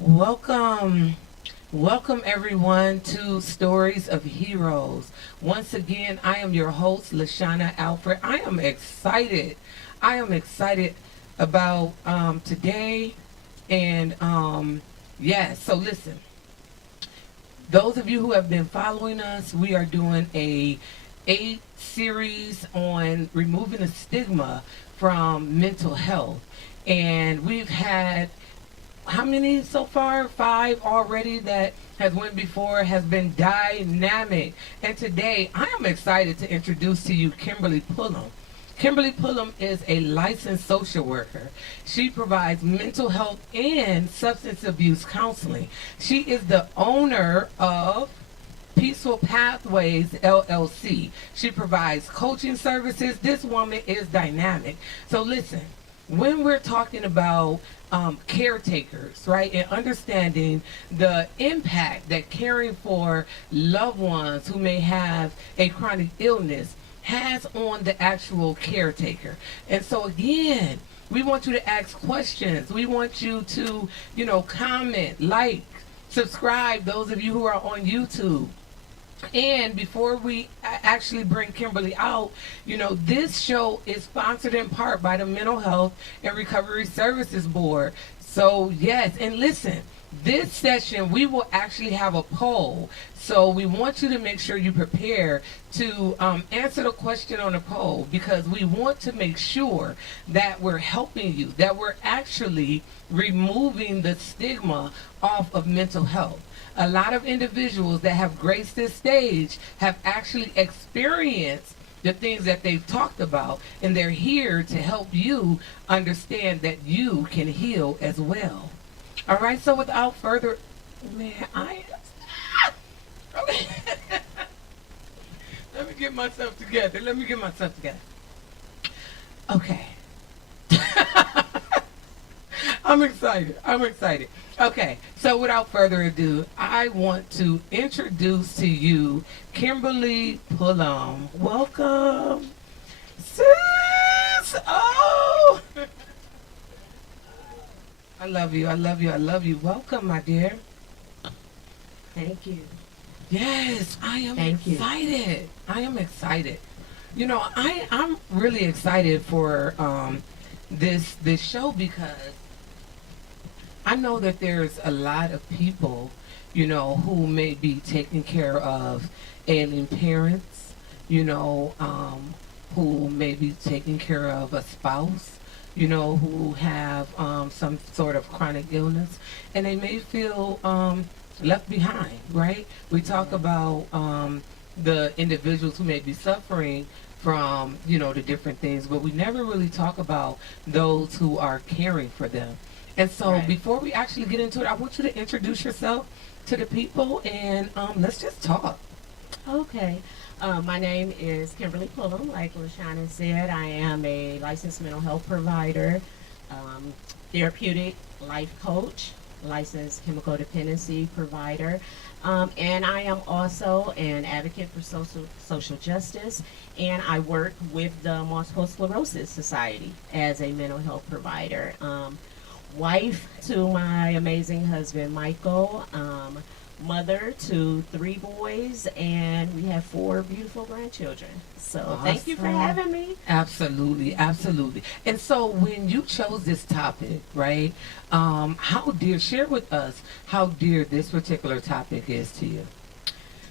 Welcome. Welcome everyone to Stories of Heroes. Once again, I am your host, Lashana Alfred. I am excited. I am excited about today. And yes, so listen, those of you who have been following us, we are doing a 8 series on removing the stigma from mental health. And we've had how many so far? 5 already that has went before, has been dynamic. And today I am excited to introduce to you Kimberly Pullom. Kimberly Pullom is a licensed social worker. She provides mental health and substance abuse counseling. She is the owner of Peaceful Pathways LLC. She provides coaching services. This woman is dynamic. So listen, when we're talking about caretakers, right, and understanding the impact that caring for loved ones who may have a chronic illness has on the actual caretaker. And so again, we want you to ask questions. We want you to, comment, like, subscribe, those of you who are on YouTube. And before we actually bring Kimberly out, this show is sponsored in part by the Mental Health and Recovery Services Board. So, yes, and listen, this session we will actually have a poll. So, we want you to make sure you prepare to answer the question on the poll because we want to make sure that we're helping you, that we're actually removing the stigma off of mental health. A lot of individuals that have graced this stage have actually experienced the things that they've talked about, and they're here to help you understand that you can heal as well. All right, so without further, man, okay. Let me get myself together. Okay. I'm excited. Okay, so without further ado, I want to introduce to you Kimberly Pullom. Welcome, sis. Oh, I love you. Welcome, my dear. Thank you. Yes, I am Thank you. excited. I'm really excited for this show because I know that there's a lot of people, who may be taking care of ailing parents, who may be taking care of a spouse, who have some sort of chronic illness, and they may feel left behind, right? We talk about the individuals who may be suffering from, the different things, but we never really talk about those who are caring for them. And so Right. before we actually get into it, I want you to introduce yourself to the people and let's just talk. Okay. My name is Kimberly Pullom. Like LaShawna said, I am a licensed mental health provider, um, therapeutic life coach, licensed chemical dependency provider, and I am also an advocate for social justice. And I work with the Multiple Sclerosis Society as a mental health provider. Wife to my amazing husband Michael, mother to 3 boys, and we have 4 beautiful grandchildren. So thank you for Awesome. having me. Absolutely, absolutely. And so when you chose this topic, right, share with us how dear this particular topic is to you.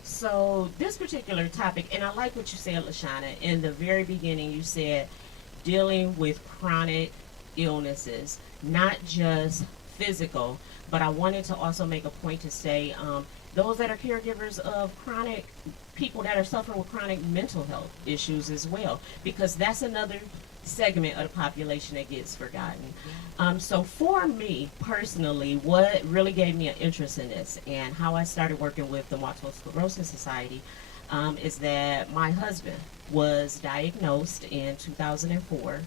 So this particular topic, and I like what you said, Lashana. In the very beginning, you said dealing with chronic illnesses, not just physical, but I wanted to also make a point to say those that are caregivers of chronic people that are suffering with chronic mental health issues as well, because that's another segment of the population that gets forgotten. So for me personally, what really gave me an interest in this and how I started working with the Multiple Sclerosis Society is that my husband was diagnosed in 2004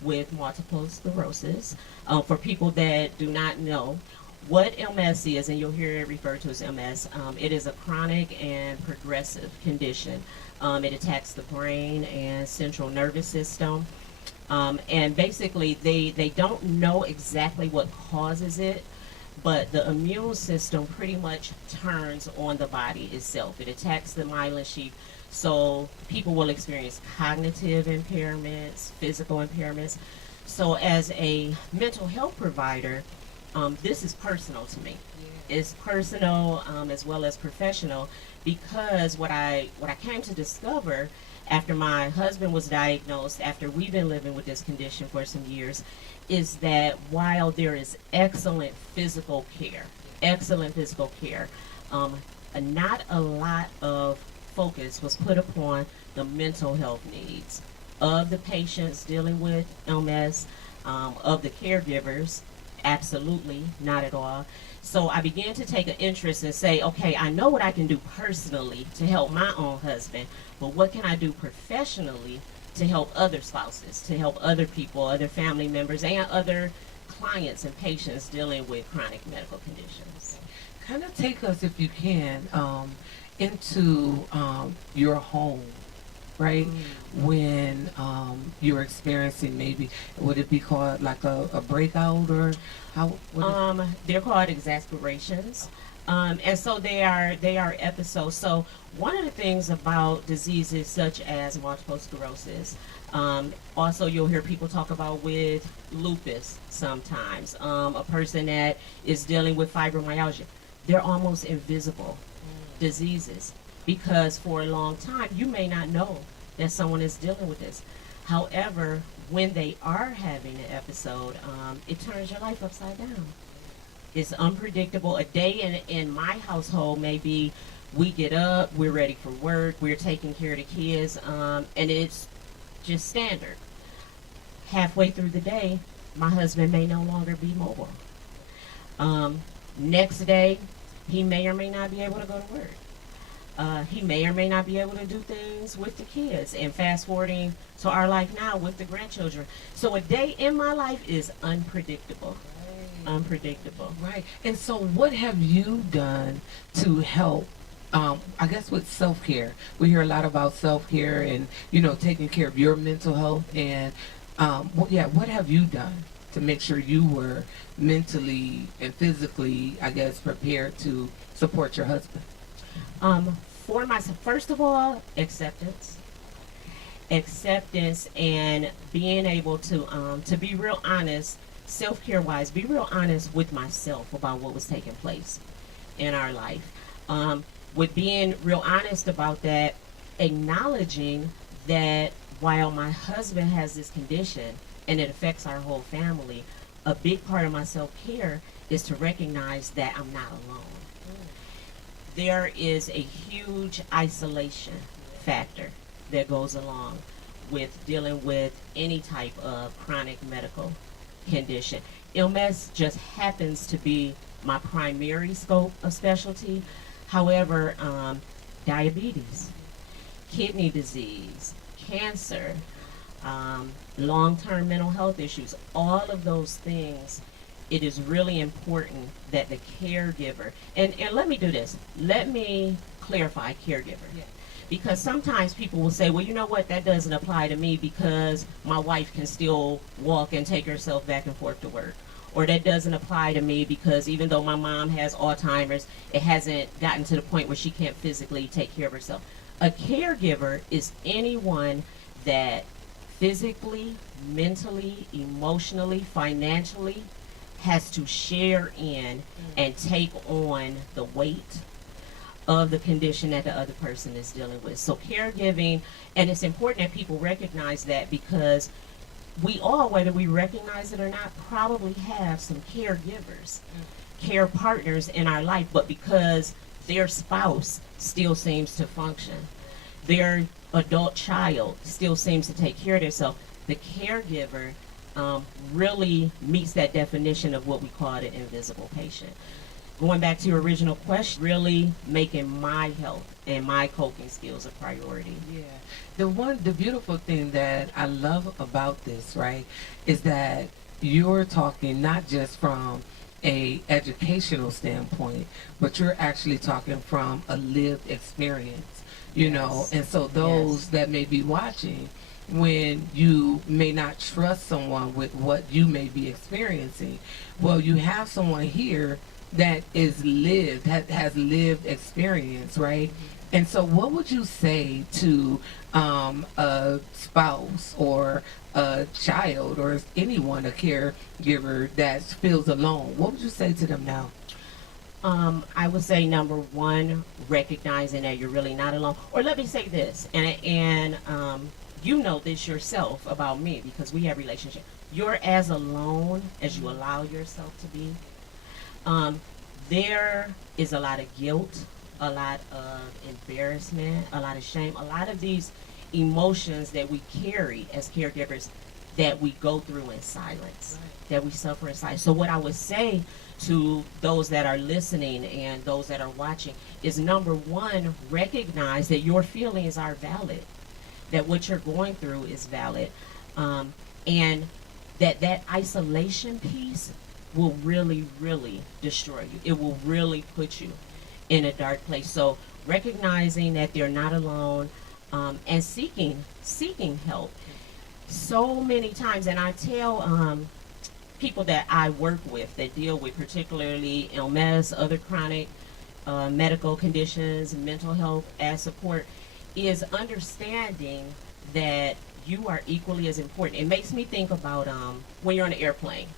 with multiple sclerosis. For people that do not know what MS is, and you'll hear it referred to as MS, it is a chronic and progressive condition. It attacks the brain and central nervous system. And basically, they don't know exactly what causes it, but the immune system pretty much turns on the body itself. It attacks the myelin sheath. So people will experience cognitive impairments, physical impairments. So as a mental health provider, this is personal to me. It's personal as well as professional, because what I came to discover after my husband was diagnosed, after we've been living with this condition for some years, is that while there is excellent physical care, not a lot of focus was put upon the mental health needs of the patients dealing with MS, of the caregivers. Absolutely not at all. So I began to take an interest and say, okay, I know what I can do personally to help my own husband, but what can I do professionally to help other spouses, to help other people, other family members, and other clients and patients dealing with chronic medical conditions. Kind of take us, if you can, into your home, right? When you're experiencing, maybe, would it be called like a breakout, or how? They're called exasperations. And so they are episodes. So one of the things about diseases such as multiple sclerosis, also you'll hear people talk about with lupus sometimes, a person that is dealing with fibromyalgia, they're almost invisible diseases, because for a long time you may not know that someone is dealing with this. However, when they are having an episode, it turns your life upside down. It's unpredictable. A day in my household may be, we get up, we're ready for work, we're taking care of the kids, and it's just standard. Halfway through the day, my husband may no longer be mobile. Next day, he may or may not be able to go to work. He may or may not be able to do things with the kids. And fast forwarding to our life now with the grandchildren. So a day in my life is unpredictable. Unpredictable. Right. And so what have you done to help, I guess, with self-care? We hear a lot about self-care and, taking care of your mental health. And, what have you done to make sure you were mentally and physically, I guess, prepared to support your husband? For myself, first of all, acceptance, and being able to be real honest, self-care wise, be real honest with myself about what was taking place in our life. With being real honest about that, acknowledging that while my husband has this condition and it affects our whole family, a big part of my self-care is to recognize that I'm not alone. There is a huge isolation factor that goes along with dealing with any type of chronic medical condition. MS just happens to be my primary scope of specialty. However, diabetes, kidney disease, cancer, long-term mental health issues, all of those things, it is really important that the caregiver, and let me do this, let me clarify caregiver. Yeah. Because sometimes people will say, well, you know what, that doesn't apply to me because my wife can still walk and take herself back and forth to work. Or that doesn't apply to me because even though my mom has Alzheimer's, it hasn't gotten to the point where she can't physically take care of herself. A caregiver is anyone that physically, mentally, emotionally, financially has to share in and take on the weight of the condition that the other person is dealing with. So caregiving, and it's important that people recognize that, because we all, whether we recognize it or not, probably have some caregivers, care partners in our life, but because their spouse still seems to function, their adult child still seems to take care of themselves, the caregiver really meets that definition of what we call the invisible patient. Going back to your original question, really making my health and my coping skills a priority. Yeah. The beautiful thing that I love about this, right, is that you're talking not just from a educational standpoint, but you're actually talking from a lived experience, you know. And so those that may be watching, when you may not trust someone with what you may be experiencing. Well, you have someone here that is lived, has lived experience, right? And so, what would you say to a spouse or a child or anyone, a caregiver that feels alone? What would you say to them now? I would say number one, recognizing that you're really not alone. Or let me say this, and you know this yourself about me because we have relationship. You're as alone as you allow yourself to be. There is a lot of guilt, a lot of embarrassment, a lot of shame, a lot of these emotions that we carry as caregivers that we go through in silence, that we suffer in silence. So what I would say to those that are listening and those that are watching is number one, recognize that your feelings are valid, that what you're going through is valid, and that isolation piece will really, really destroy you. It will really put you in a dark place. So recognizing that they're not alone, and seeking help. So many times, and I tell people that I work with that deal with particularly illness, other chronic medical conditions, mental health as support, is understanding that you are equally as important. It makes me think about when you're on an airplane.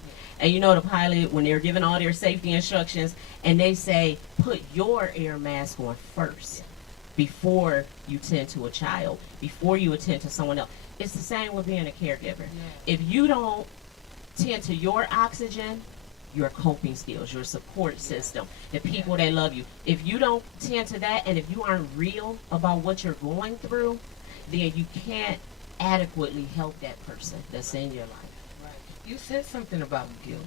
And you know the pilot, when they're giving all their safety instructions, and they say, put your air mask on first before you tend to a child, before you attend to someone else. It's the same with being a caregiver. Yeah. If you don't tend to your oxygen, your coping skills, your support system, the people that love you, if you don't tend to that, and if you aren't real about what you're going through, then you can't adequately help that person that's in your life. You said something about guilt.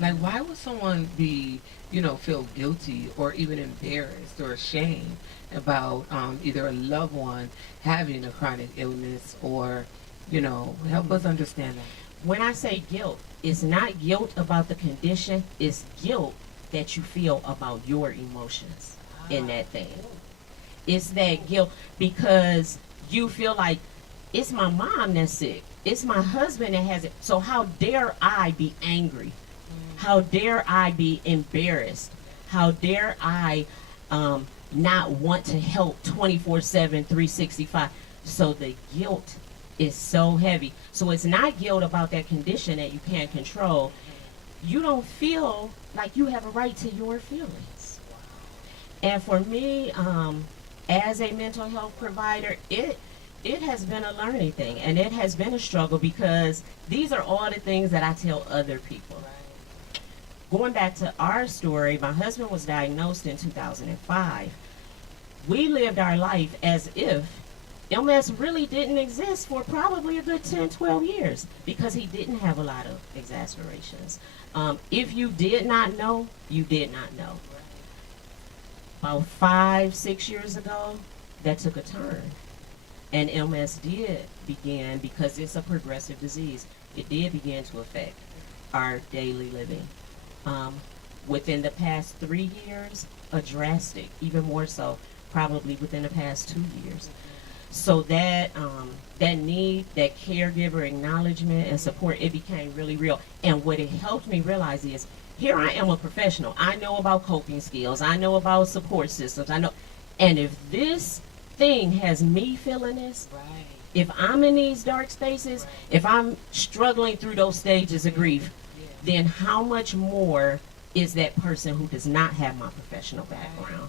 Like, why would someone be, feel guilty or even embarrassed or ashamed about either a loved one having a chronic illness or, help us understand that? When I say guilt, it's not guilt about the condition, it's guilt that you feel about your emotions in that thing. It's that guilt because you feel like it's my mom that's sick. It's my husband that has it. So how dare I be angry? How dare I be embarrassed? How dare I not want to help 24/7, 365? So the guilt is so heavy. So it's not guilt about that condition that you can't control. You don't feel like you have a right to your feelings. And for me, as a mental health provider, it has been a learning thing, and it has been a struggle because these are all the things that I tell other people. Going back to our story, my husband was diagnosed in 2005. We lived our life as if MS really didn't exist for probably a good 10, 12 years because he didn't have a lot of exacerbations. If you did not know, you did not know. About 5, 6 years ago, that took a turn. And MS did begin, because it's a progressive disease, it did begin to affect our daily living. Within the past 3 years, a drastic, even more so, probably within the past 2 years. So that need, that caregiver acknowledgement and support, it became really real. And what it helped me realize is, here I am a professional. I know about coping skills. I know about support systems. I know, and if this thing has me feeling this, if I'm in these dark spaces, if I'm struggling through those stages of grief, then how much more is that person who does not have my professional background?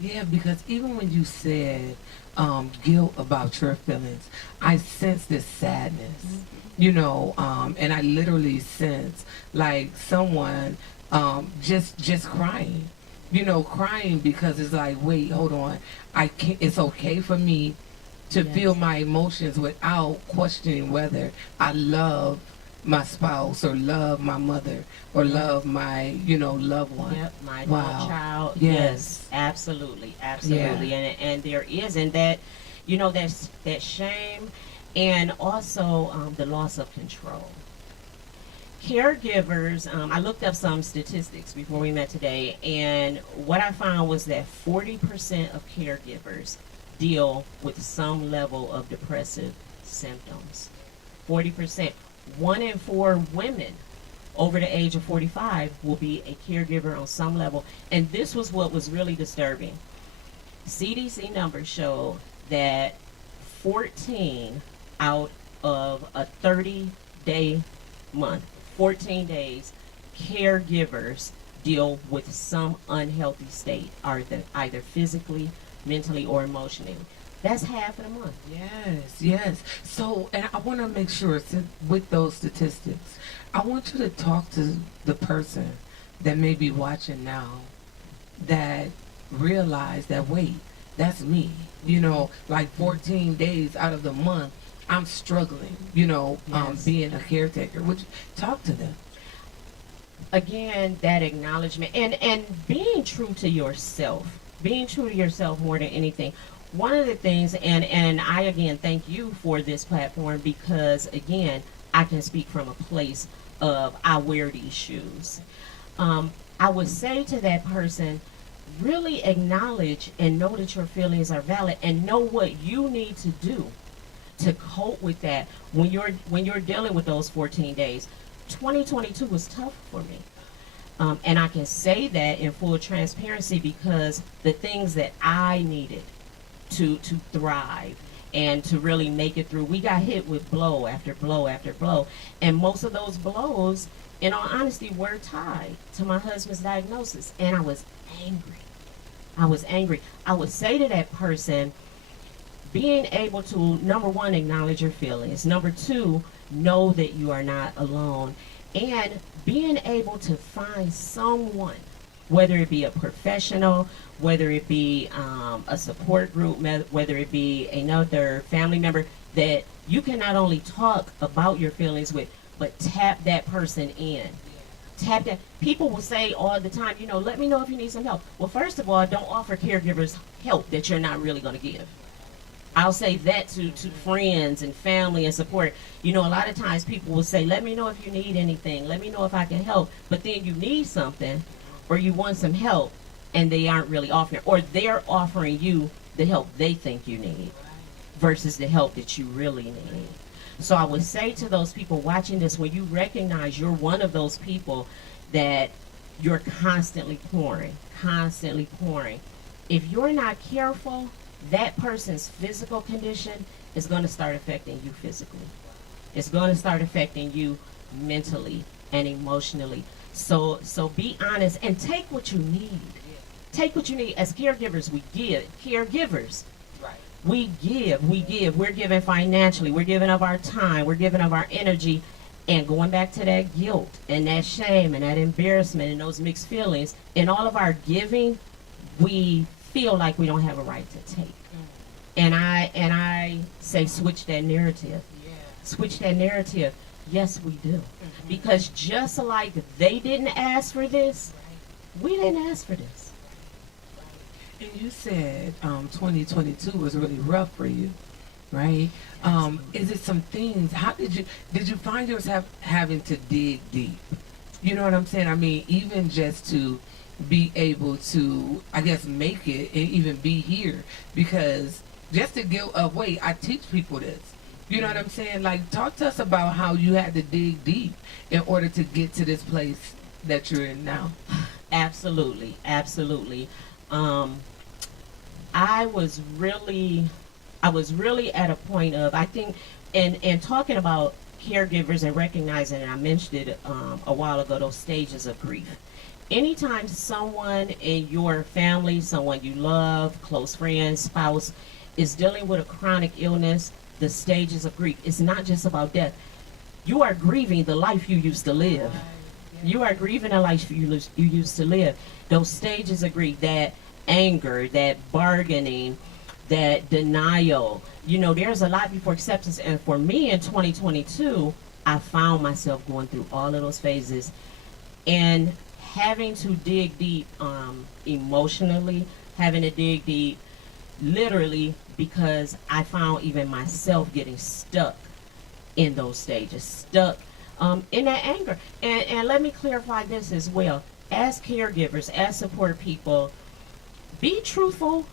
Yeah, because even when you said guilt about your feelings, I sense this sadness, and I literally sense like someone just crying. Crying because it's like, wait, hold on. I can't, it's okay for me to feel my emotions without questioning whether I love my spouse or love my mother or love my, loved one. Yep, my child. Yes, absolutely. And there is, and that, that's that shame, and also the loss of control. Caregivers, I looked up some statistics before we met today, and what I found was that 40% of caregivers deal with some level of depressive symptoms. 40%. 1 in 4 women over the age of 45 will be a caregiver on some level. And this was what was really disturbing. CDC numbers show that 14 out of a 30-day month, 14 days, caregivers deal with some unhealthy state, either physically, mentally, or emotionally. That's half of the month. Yes, yes. So, and I want to make sure, with those statistics, I want you to talk to the person that may be watching now that realize that, wait, that's me. You know, like 14 days out of the month, I'm struggling, Yes. being a caretaker. Would you talk to them? Again, that acknowledgement and being true to yourself, more than anything. One of the things, and I again thank you for this platform, because again, I can speak from a place of I wear these shoes. I would say to that person, really acknowledge and know that your feelings are valid, and know what you need to do to cope with that when you're dealing with those 14 days. 2022 was tough for me. And I can say that in full transparency, because the things that I needed to thrive and to really make it through, we got hit with blow after blow after blow. And most of those blows, in all honesty, were tied to my husband's diagnosis. And I was angry. I would say to that person, being able to, number one, acknowledge your feelings. Number two, know that you are not alone. And being able to find someone, whether it be a professional, whether it be a support group, whether it be another family member, that you can not only talk about your feelings with, but tap that person in. Tap that. People will say all the time, let me know if you need some help. Well, first of all, don't offer caregivers help that you're not really going to give. I'll say that to friends and family and support. A lot of times people will say, let me know if you need anything. Let me know if I can help. But then you need something, or you want some help, and they aren't really offering, or they're offering you the help they think you need versus the help that you really need. So I would say to those people watching this, when you recognize you're one of those people that you're constantly pouring, if you're not careful, that person's physical condition is going to start affecting you physically. It's going to start affecting you mentally and emotionally. So be honest and take what you need. Take what you need. As caregivers, we give. Caregivers, Right. we give. We're giving financially. We're giving of our time. We're giving of our energy. And going back to that guilt and that shame and that embarrassment and those mixed feelings, in all of our giving, we feel like we don't have a right to take. And I say switch that narrative. Yeah. Switch that narrative. Yes, we do. Because just like they didn't ask for this, we didn't ask for this. And you said 2022 was really rough for you, right? Is it some things? How did you find yourself having to dig deep? You know what I'm saying? I mean, even just to be able to, I guess, make it and even be here, because just to give away, I teach people this. You know what I'm saying? Like, talk to us about how you had to dig deep in order to get to this place that you're in now. Absolutely. I was really at a point of, I think, and talking about caregivers and recognizing, and I mentioned it a while ago, those stages of grief. Anytime someone in your family, someone you love, close friend, spouse, is dealing with a chronic illness, the stages of grief, it's not just about death. You are grieving the life you used to live. You are grieving the life you used to live. Those stages of grief, that anger, that bargaining, that denial. There's a lot before acceptance. And for me in 2022, I found myself going through all of those phases and having to dig deep emotionally, having to dig deep literally, because I found even myself getting stuck in those stages, stuck in that anger. And let me clarify this as well. As caregivers, as support people, be truthful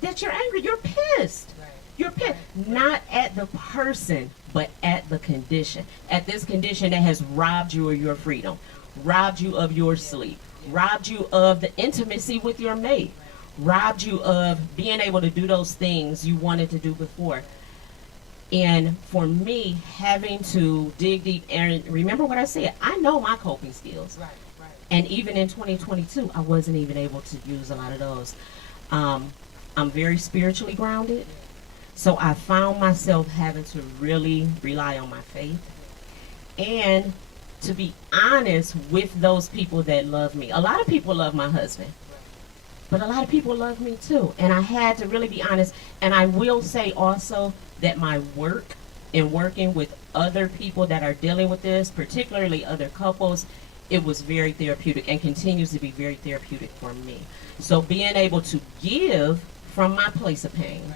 that you're angry, you're pissed. Right. You're pissed not at the person, but at the condition. At this condition that has robbed you of your freedom, robbed you of your sleep, robbed you of the intimacy with your mate, robbed you of being able to do those things you wanted to do before. And for me, having to dig deep and remember what I said, I know my coping skills. Right, right. And even in 2022, I wasn't even able to use a lot of those. I'm very spiritually grounded. So I found myself having to really rely on my faith and to be honest with those people that love me. A lot of people love my husband, but a lot of people love me too. And I had to really be honest. And I will say also that my work in working with other people that are dealing with this, particularly other couples, it was very therapeutic and continues to be very therapeutic for me. So being able to give from my place of pain,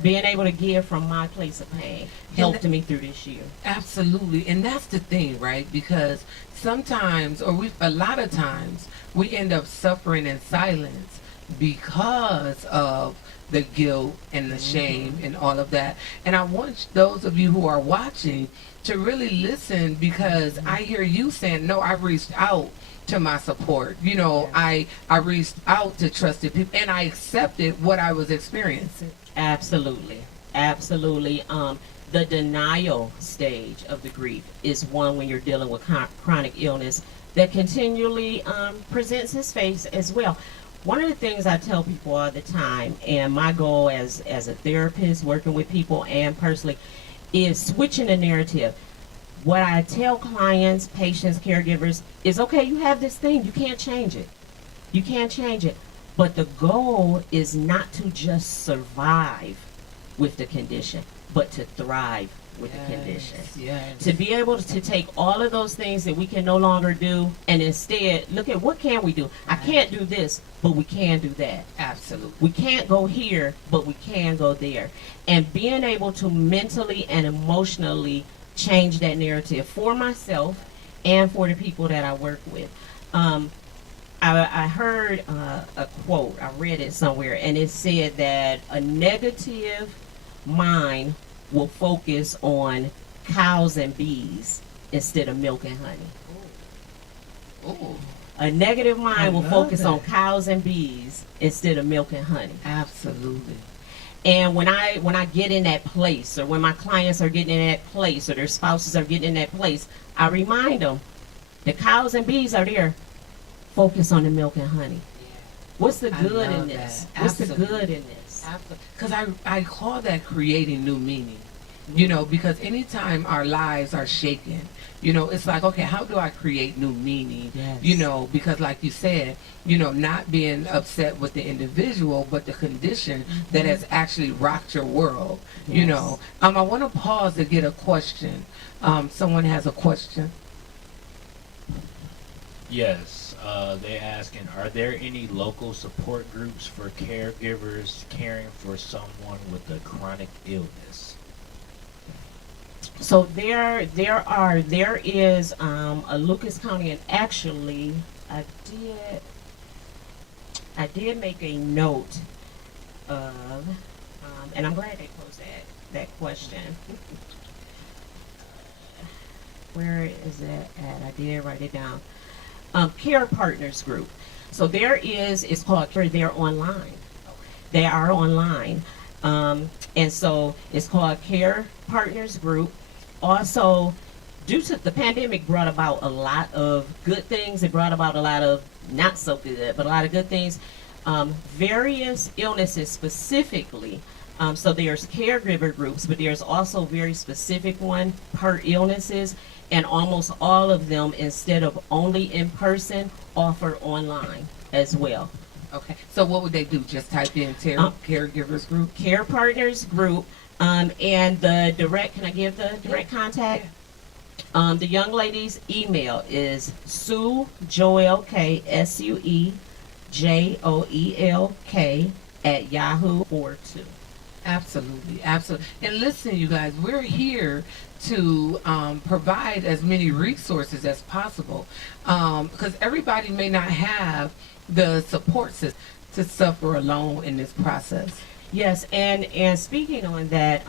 being able to give from my place of pain helped me through this year. Absolutely. And that's the thing, right? Because sometimes, or a lot of times, we end up suffering in silence because of the guilt and the shame and all of that. And I want those of you who are watching to really listen, because I hear you saying, no, I reached out to my support. You know, I reached out to trusted people and I accepted what I was experiencing. Absolutely. Absolutely. The denial stage of the grief is one when you're dealing with chronic illness that continually presents its face as well. One of the things I tell people all the time, and my goal as a therapist working with people and personally, is switching the narrative. What I tell clients, patients, caregivers is, okay, you have this thing, you can't change it. You can't change it. But the goal is not to just survive with the condition, but to thrive with the condition. Yes. To be able to take all of those things that we can no longer do and instead look at what can we do. I can't do this, but we can do that. Absolutely. We can't go here, but we can go there. And being able to mentally and emotionally change that narrative for myself and for the people that I work with. I heard a quote, I read it somewhere, and it said that a negative mind will focus on cows and bees instead of milk and honey. Ooh. A negative I mind will love focus that. on cows and bees instead of milk and honey. Absolutely. And when I get in that place, or when my clients are getting in that place, or their spouses are getting in that place, I remind them, the cows and bees are there. Focus on the milk and honey. What's the I good love in this? that. What's the Absolutely. good in this? Because I call that creating new meaning. You know, because anytime our lives are shaken, you know, it's like, okay, how do I create new meaning? Yes. You know, because like you said, you know, not being upset with the individual, but the condition that has actually rocked your world. You Yes. know, I want to pause to get a question. Someone has a question. Yes, they asking, are there any local support groups for caregivers caring for someone with a chronic illness? So there is a Lucas County, and actually I did make a note of, and I'm glad they posed that question. Where is it at? I did write it down. Care Partners Group. So it's called Care. They're online. They are online. And so it's called Care Partners Group. Also, due to the pandemic brought about a lot of good things. It brought about a lot of not so good, but a lot of good things. Various illnesses specifically. So there's caregiver groups, but there's also very specific one per illnesses. And almost all of them, instead of only in person, offer online as well. Okay. So what would they do? Just type in caregivers group? Care Partners Group, and the direct, can I give the direct contact? The young lady's email is Sue Joel K, SUEJOELK at Yahoo.com. Absolutely, absolutely. And listen, you guys, we're here to provide as many resources as possible, because everybody may not have the support system to suffer alone in this process. Yes, and speaking on that,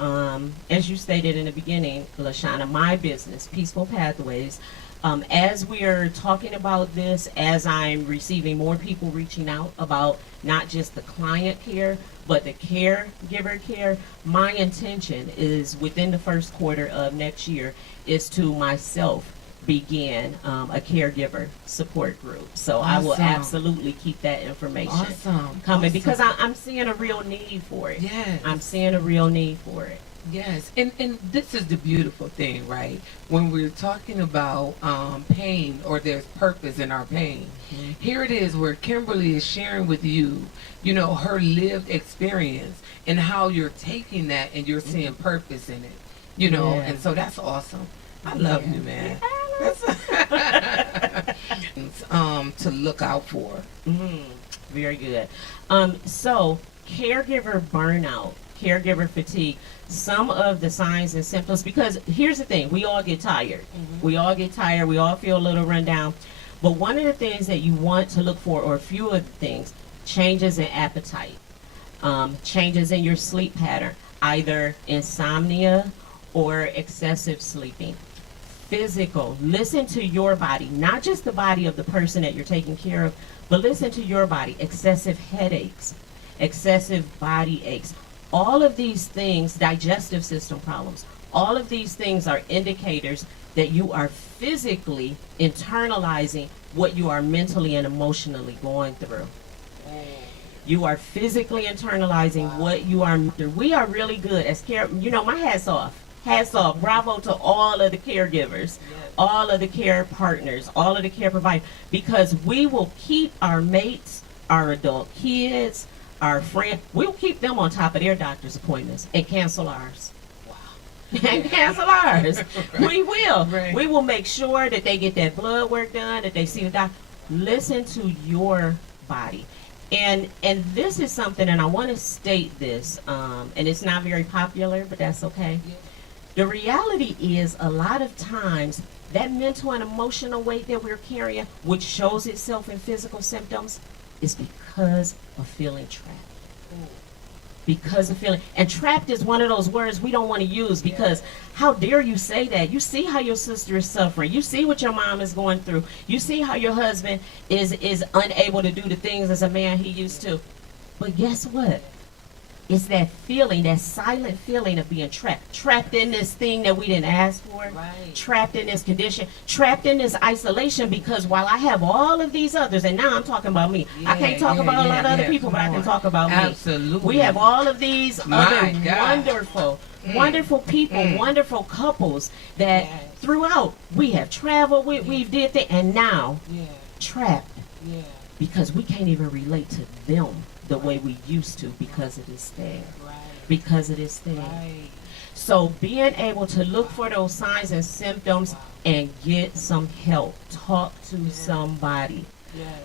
as you stated in the beginning, Lashana, my business, Peaceful Pathways, as we are talking about this, as I'm receiving more people reaching out about not just the client care, but the caregiver care, my intention is within the first quarter of next year is to myself begin a caregiver support group. So I will Awesome. absolutely keep that information Awesome. coming Awesome. because I'm seeing a real need for it. Yes. I'm seeing a real need for it. Yes, and this is the beautiful thing, right? When we're talking about pain or there's purpose in our pain, here it is where Kimberly is sharing with you, you know, her lived experience and how you're taking that and you're seeing purpose in it, you know, Yeah. and so that's awesome. I love you, man. That's to look out for. Very good. So caregiver burnout, caregiver fatigue, some of the signs and symptoms, because here's the thing, we all get tired. We all get tired, we all feel a little run down. But one of the things that you want to look for, or a few of the things, changes in appetite, changes in your sleep pattern, either insomnia or excessive sleeping. Physical, listen to your body, not just the body of the person that you're taking care of, but listen to your body. Excessive headaches, excessive body aches, all of these things, digestive system problems, all of these things are indicators that you are physically internalizing what you are mentally and emotionally going through. You are physically internalizing what you are through. We are really good as care. You know, my hat's off. Hats off. Bravo to all of the caregivers, all of the care partners, all of the care providers, because we will keep our mates, our adult kids, our friends, we'll keep them on top of their doctor's appointments and cancel ours. And cancel ours. We will. Right. We will make sure that they get that blood work done, that they see the doctor. Listen to your body. And this is something, and I want to state this, and it's not very popular, but that's okay. The reality is a lot of times that mental and emotional weight that we're carrying, which shows itself in physical symptoms, is because of feeling trapped. Because of feeling, and trapped is one of those words we don't want to use because how dare you say that? You see how your sister is suffering. You see what your mom is going through. You see how your husband is unable to do the things as a man he used to. But guess what? It's that feeling, that silent feeling of being trapped. Trapped in this thing that we didn't ask for. Right. Trapped in this condition. Trapped in this isolation because while I have all of these others, and now I'm talking about me. I can't talk about a lot of other people, but I can talk about me. Absolutely. We have all of these My other God. wonderful people, wonderful couples that throughout we have traveled, we've did things, and now trapped because we can't even relate to them the way we used to because of this thing. Because of this thing. So being able to look for those signs and symptoms and get some help. Talk to somebody.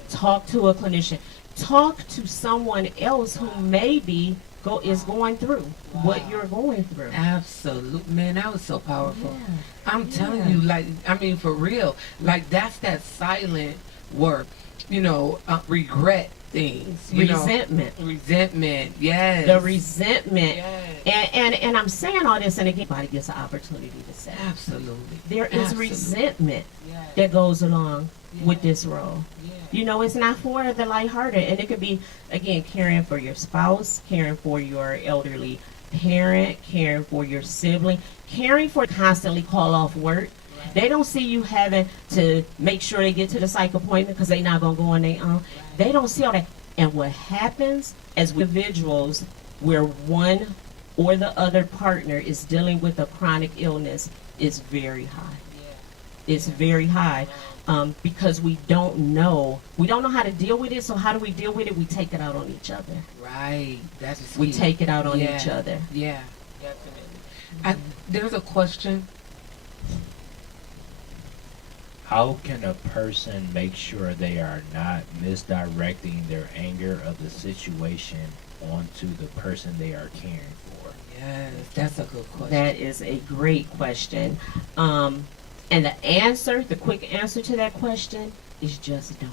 Talk to a clinician. Talk to someone else who maybe is going through what you're going through. Absolutely, man, that was so powerful. Yeah. I'm telling you, like, I mean, for real, like, that's that silent work, you know, regret things, you Resentment. resentment, yes. The resentment. Yes. And I'm saying all this, and again, everybody gets an opportunity to say. Absolutely. There is Absolutely. resentment Yes. that goes along with Yes. this role. Yes. You know, it's not for the lighthearted, and it could be, again, caring for your spouse, caring for your elderly parent, caring for your sibling, caring for constantly call off work. They don't see you having to make sure they get to the psych appointment because they're not going to go on their own. They don't see all that. And what happens as individuals where one or the other partner is dealing with a chronic illness is very high. It's very high because we don't know how to deal with it. So how do we deal with it? We take it out on each other. Right. That's We key. take it out on Yeah. each other. Yeah, definitely. There's a question. How can a person make sure they are not misdirecting their anger of the situation onto the person they are caring for? Yes, that's a good question. That is a great question. And the quick answer to that question is just don't.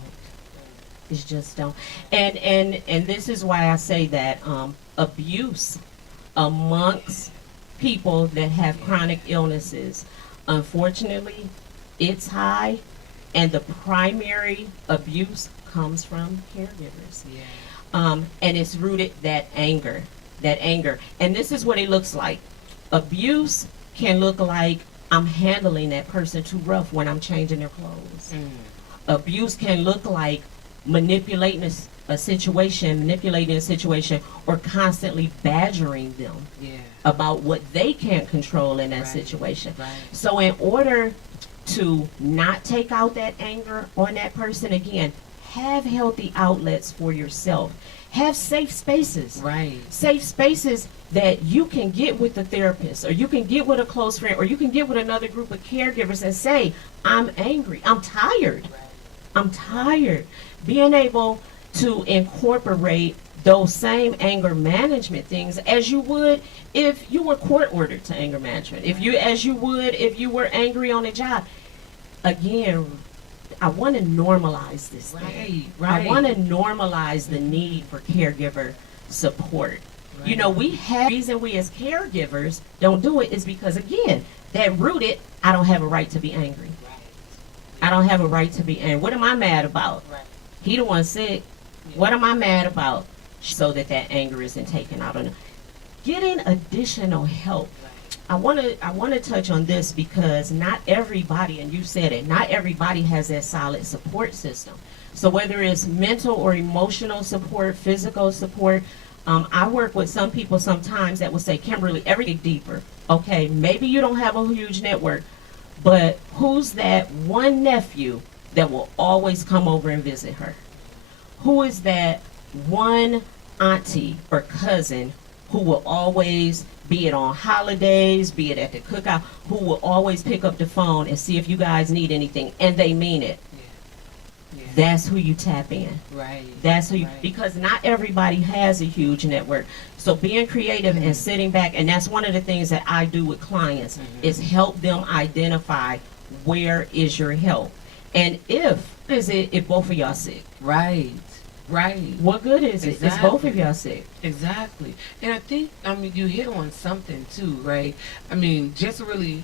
It's just don't. And this is why I say that abuse amongst people that have chronic illnesses, unfortunately, it's high, and the primary abuse comes from caregivers. Yeah. And it's rooted that anger, and this is what it looks like. Abuse can look like I'm handling that person too rough when I'm changing their clothes. Abuse can look like manipulating a situation, or constantly badgering them Yeah. about what they can't control in that Right. situation. Right. So in order to not take out that anger on that person again, have healthy outlets for yourself. Have safe spaces. Right. Safe spaces that you can get with the therapist, or you can get with a close friend, or you can get with another group of caregivers and say, I'm angry, I'm tired. I'm tired. Being able to incorporate those same anger management things as you would if you were court ordered to anger management. As you would if you were angry on a job. Again, I want to normalize this thing. Right. I want to normalize the need for caregiver support. Right. You know, the reason we as caregivers don't do it is because, again, that rooted, I don't have a right to be angry. I don't have a right to be angry. What am I mad about? Right. He the one sick. What am I mad about? So that anger isn't taken out on him. Getting additional help. I want to touch on this because not everybody, and you said it, not everybody has that solid support system. So whether it's mental or emotional support, physical support, I work with some people sometimes that will say, Kimberly, everything deeper. Okay, maybe you don't have a huge network, but who's that one nephew that will always come over and visit her? Who is that one auntie or cousin who will always, be it on holidays, be it at the cookout, who will always pick up the phone and see if you guys need anything, and they mean it? Yeah. That's who you tap in. Right. That's who you, Right. because not everybody has a huge network. So being creative and sitting back, and that's one of the things that I do with clients, is help them identify where is your help. And if both of y'all sick? Right. Right. What good is it? It's both of y'all sick. Exactly. And I think, you hit on something too, right? Just really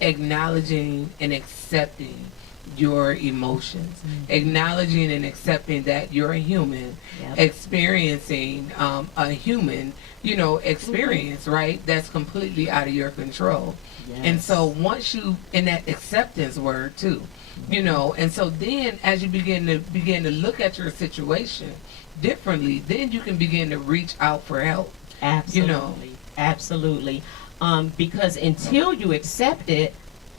acknowledging and accepting your emotions, acknowledging and accepting that you're a human, Yep. experiencing a human, experience, right? That's completely out of your control. And so once you, in that acceptance word too, and so then as you begin to look at your situation differently, then you can begin to reach out for help. Absolutely. Absolutely. Because until you accept it,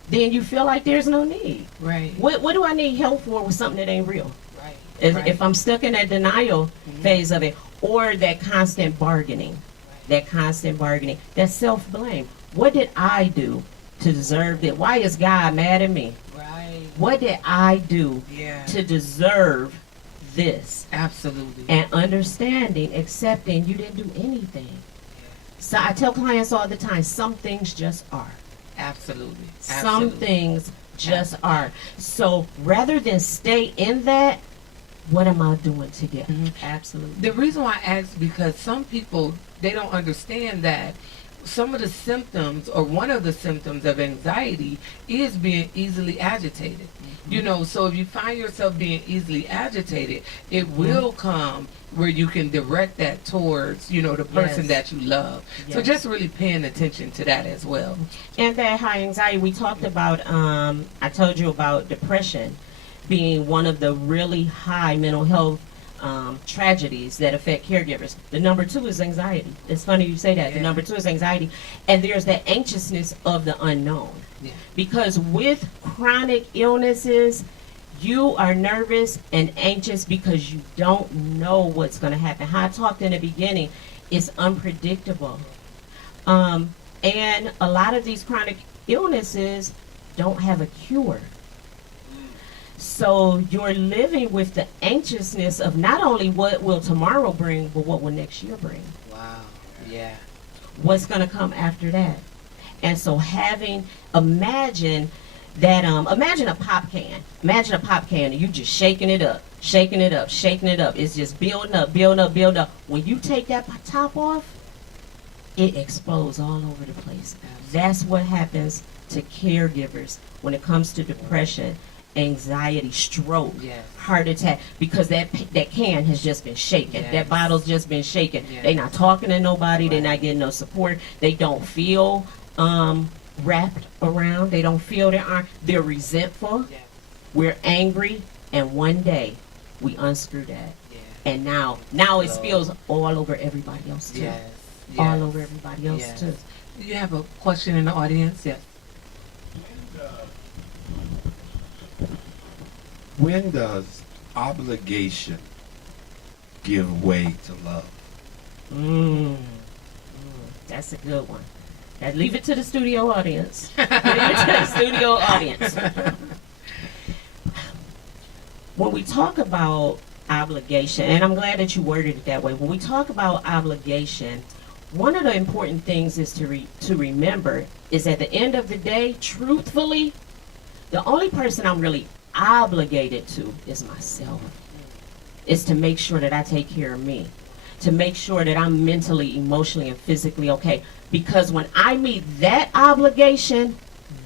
then you feel like there's no need. Right. What do I need help for with something that ain't real? Right. If I'm stuck in that denial phase of it, or that constant bargaining, that self-blame. What did I do to deserve it? Why is God mad at me? Right. What did I do Yeah. to deserve this? Absolutely. And understanding, accepting you didn't do anything. So I tell clients all the time, some things just are. Absolutely. Some things just are. So rather than stay in that, what am I doing to get? Absolutely. The reason why I ask, because some people, they don't understand that some of the symptoms, or one of the symptoms of anxiety, is being easily agitated. So if you find yourself being easily agitated, it will come where you can direct that towards, the person Yes. that you love. So Yes. just really paying attention to that as well. And that high anxiety, we talked about, I told you about depression being one of the really high mental health tragedies that affect caregivers. The number 2 is anxiety. It's funny you say that. The Yeah. number 2 is anxiety. And there's that anxiousness of the unknown. Yeah. Because with chronic illnesses, you are nervous and anxious because you don't know what's going to happen. How I talked in the beginning, it's unpredictable. And a lot of these chronic illnesses don't have a cure. So you're living with the anxiousness of not only what will tomorrow bring, but what will next year bring. Wow. Yeah. What's going to come after that? And so imagine a pop can. Imagine a pop can and you just shaking it up shaking it up, shaking it up. It's just building up, building up, building up. When you take that top off, it explodes all over the place. That's what happens to caregivers when it comes to depression, anxiety, stroke, Yes. heart attack, because that can has just been shaken. Yes. That bottle's just been shaken. Yes. They're not talking to nobody. They're Right. not getting no support. They don't feel wrapped around. They don't feel their arm. They're resentful. Yes. We're angry, and one day we unscrew that, Yes. and now it spills all over everybody else too. Yes. All over everybody else Yes. too. You have a question in the audience? Yes. When does obligation give way to love? That's a good one. Now leave it to the studio audience. Leave it to the studio audience. When we talk about obligation, and I'm glad that you worded it that way. When we talk about obligation, one of the important things is to remember is at the end of the day, truthfully, the only person I'm really obligated to is myself. Is to make sure that I take care of me, to make sure that I'm mentally, emotionally, and physically okay. Because when I meet that obligation,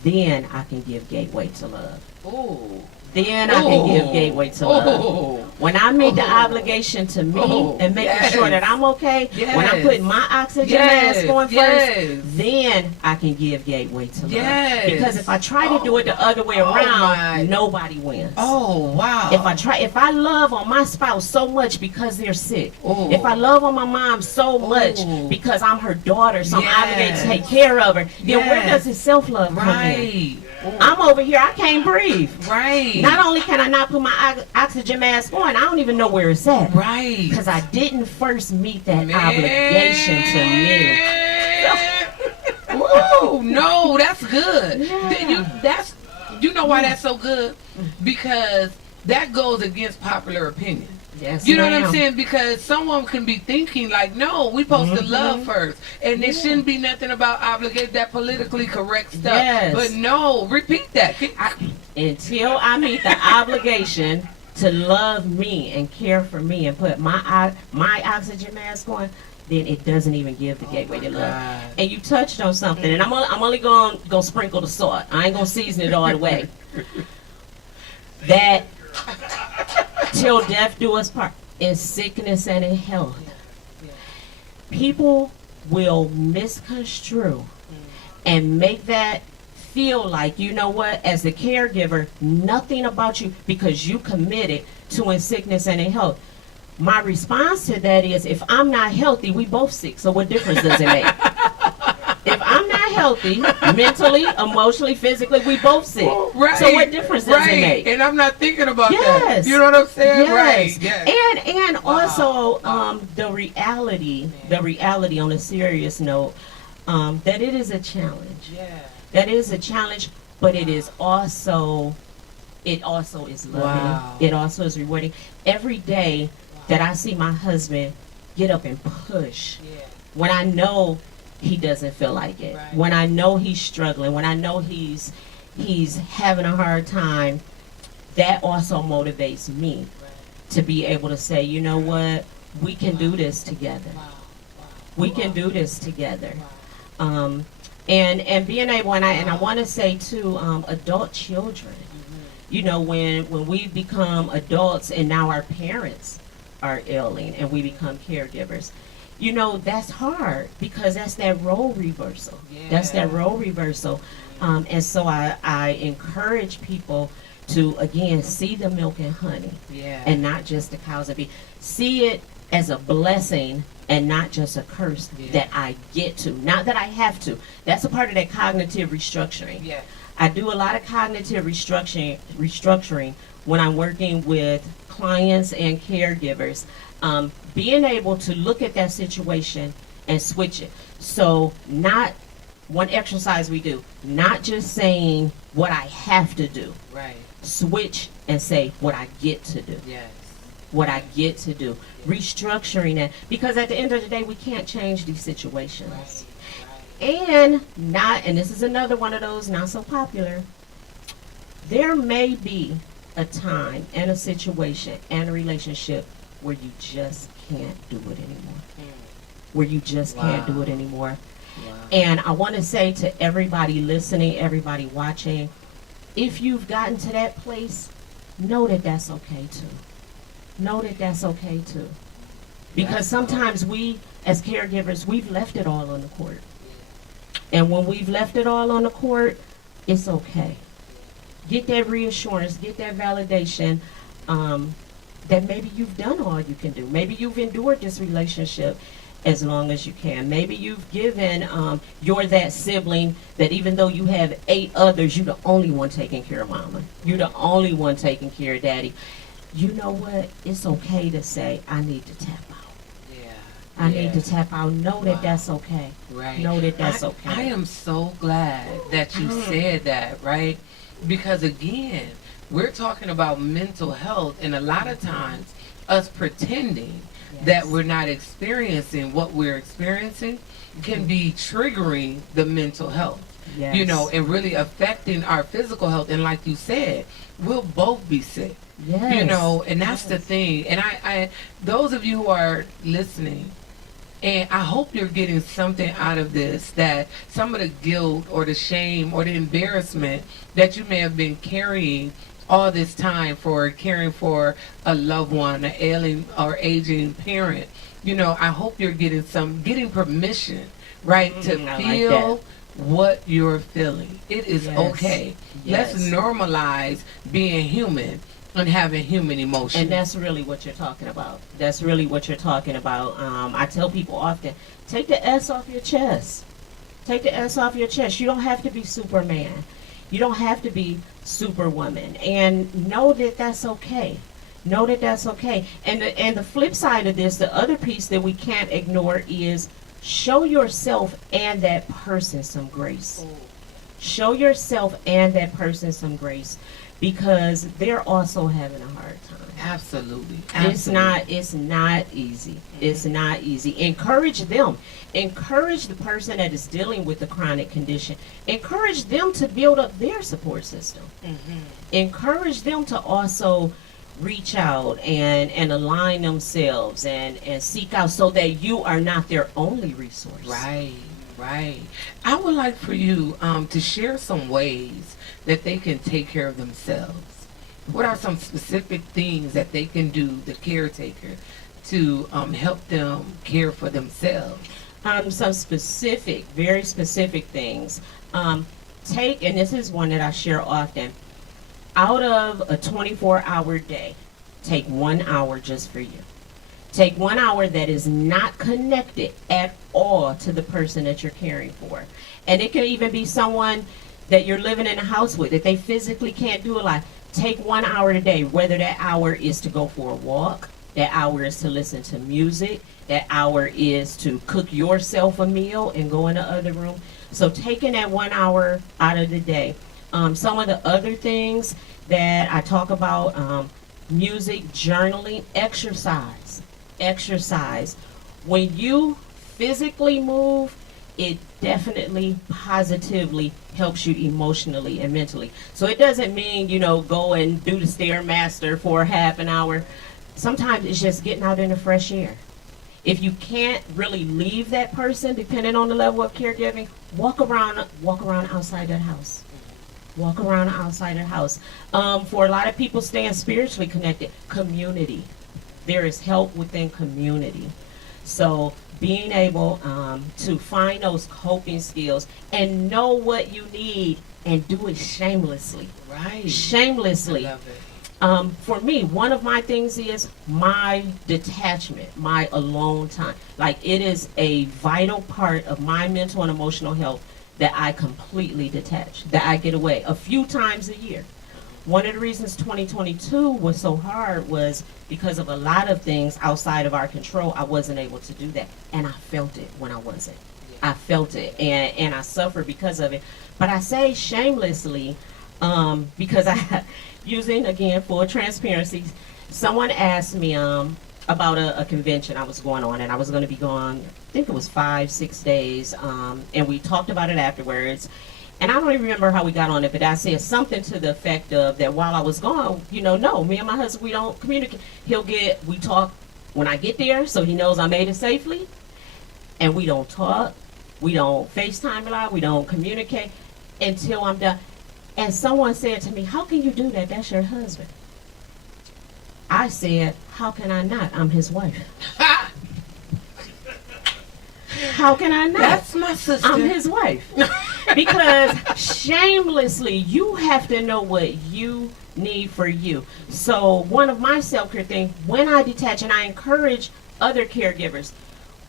then I can give gateway to love. Ooh. Then I can give gateway to love. When I meet the obligation to me and making sure that I'm okay, when I'm putting my oxygen mask on first, then I can give gateway to love. Yes. Because if I try to do it the other way around, nobody wins. Oh, wow. If I love on my spouse so much because they're sick, Ooh. if I love on my mom so much Ooh. because I'm her daughter, so I'm obligated to Yes. take care of her, then where Yes. does his self-love come in? Right. Ooh. I'm over here, I can't breathe. Right. Not only can I not put my oxygen mask on, I don't even know where it's at. Right. Because I didn't first meet that obligation to me. Ooh, no, that's good. Yeah. You know why that's so good? Because that goes against popular opinion. Yes, You know what I'm ma'am. saying? Because someone can be thinking like, no, we supposed to love first. And there shouldn't be nothing about obligate that politically correct stuff. Yes. But no, repeat that. Until I meet the obligation to love me and care for me and put my oxygen mask on, then it doesn't even give the gateway to love. God. And you touched on something, and I'm only gonna sprinkle the salt. I ain't gonna season it all the way. That till death do us part, in sickness and in health. People will misconstrue and make that feel like, you know what, as a caregiver, nothing about you because you committed to in sickness and in health. My response to that is, if I'm not healthy, we both sick. So what difference does it make? If I'm not healthy, mentally, emotionally, physically, we both sick. Right. So what difference does it make? And I'm not thinking about that. Yes. You know what I'm saying? Yes. Right. Yes. And also the reality on a serious note, that it is a challenge. Yeah. That is a challenge, but it also is loving. Wow. It also is rewarding. Every day that I see my husband get up and push, Yeah. when I know he doesn't feel like it, Right. when I know he's struggling, when I know he's having a hard time, that also motivates me to be able to say, you know what, we can do this together. We can do this together. And being able, and I want to say too, adult children, you know, when we become adults and now our parents are ailing and we become caregivers, you know, that's hard because that's that role reversal. That's that role reversal. And so I encourage people to, again, see the milk and honey and not just the cows and beef. See it as a blessing and not just a curse that I get to. Not that I have to. That's a part of that cognitive restructuring. Yeah. I do a lot of cognitive restructuring when I'm working with clients and caregivers. Being able to look at that situation and switch it. So not one exercise we do, not just saying what I have to do. Right. Switch and say what I get to do. Yes. What I get to do. Restructuring it. Because at the end of the day, we can't change these situations. And this is another one of those not so popular, there may be a time and a situation and a relationship where you just can't do it anymore. Where you just can't do Wow. it anymore. Wow. And I want to say to everybody listening, everybody watching, if you've gotten to that place, know that that's okay too. Know that that's okay too. Because That's sometimes we, as caregivers, we've left it all on the court. And when we've left it all on the court, it's okay. Get that reassurance, get that validation that maybe you've done all you can do. Maybe you've endured this relationship as long as you can. Maybe you've given, you're that sibling that even though you have 8 others, you're the only one taking care of mama. You're the only one taking care of daddy. You know what? It's okay to say, I need to tap out. Yeah. I Yeah. need to tap out. Know that Wow. that's okay. Right. Know that that's I okay. am so glad that you said that, right? Because again, we're talking about mental health, and a lot of times us pretending that we're not experiencing what we're experiencing can be triggering the mental health, Yes. you know, and really affecting our physical health. And like you said, we'll both be sick. Yes. You know, and that's the Yes. thing. And I those of you who are listening, and I hope you're getting something out of this, that some of the guilt or the shame or the embarrassment that you may have been carrying all this time for caring for a loved one, an ailing or aging parent, you know, I hope you're getting permission, right, to I like feel what you're feeling. It is Yes. okay. Let's Yes. normalize being human and having human emotions. And that's really what you're talking about. That's really what you're talking about. I tell people often, take the S off your chest. Take the S off your chest. You don't have to be Superman. You don't have to be Superwoman. And know that that's okay. Know that that's okay. And the flip side of this, the other piece that we can't ignore is show yourself and that person some grace. Show yourself and that person some grace, because they're also having a hard time. Absolutely. It's not easy. It's not easy. Encourage them. Encourage the person that is dealing with the chronic condition. Encourage them to build up their support system. Encourage them to also reach out and align themselves and seek out, so that you are not their only resource. Right, right. I would like for you to share some ways that they can take care of themselves. What are some specific things that they can do, the caretaker, to help them care for themselves? Some specific, very specific things. Take, and this is one that I share often, out of a 24-hour day, take 1 hour just for you. Take 1 hour that is not connected at all to the person that you're caring for. And it can even be someone that you're living in a house with, that they physically can't do a lot. Take 1 hour a day, whether that hour is to go for a walk, that hour is to listen to music, that hour is to cook yourself a meal and go in the other room. So taking that 1 hour out of the day. Some of the other things that I talk about, music, journaling, exercise. Exercise. When you physically move, it definitely positively helps you emotionally and mentally. So it doesn't mean, go and do the Stairmaster for half an hour. Sometimes it's just getting out in the fresh air. If you can't really leave that person, depending on the level of caregiving, walk around outside that house. Walk around outside the house. For a lot of people staying spiritually connected, community. There is help within community. So being able to find those coping skills and know what you need and do it shamelessly. Right. Shamelessly. I love it. For me, one of my things is my detachment, my alone time. Like, it is a vital part of my mental and emotional health that I completely detach, that I get away a few times a year. One of the reasons 2022 was so hard was because of a lot of things outside of our control. I wasn't able to do that, and I felt it when I wasn't. I felt it, and I suffered because of it. But I say shamelessly because I, using, again, full transparency, someone asked me about a convention I was going on, and I was going to be gone, I think it was 5-6 days, and we talked about it afterwards. And I don't even remember how we got on it, but I said something to the effect of that while I was gone, no, me and my husband, we don't communicate. We talk when I get there, so he knows I made it safely. And we don't talk, we don't FaceTime a lot, we don't communicate until I'm done. And someone said to me, how can you do that? That's your husband. I said, how can I not? I'm his wife. How can I not? That's my sister. I'm his wife. Because shamelessly, you have to know what you need for you. So one of my self-care things, when I detach, and I encourage other caregivers,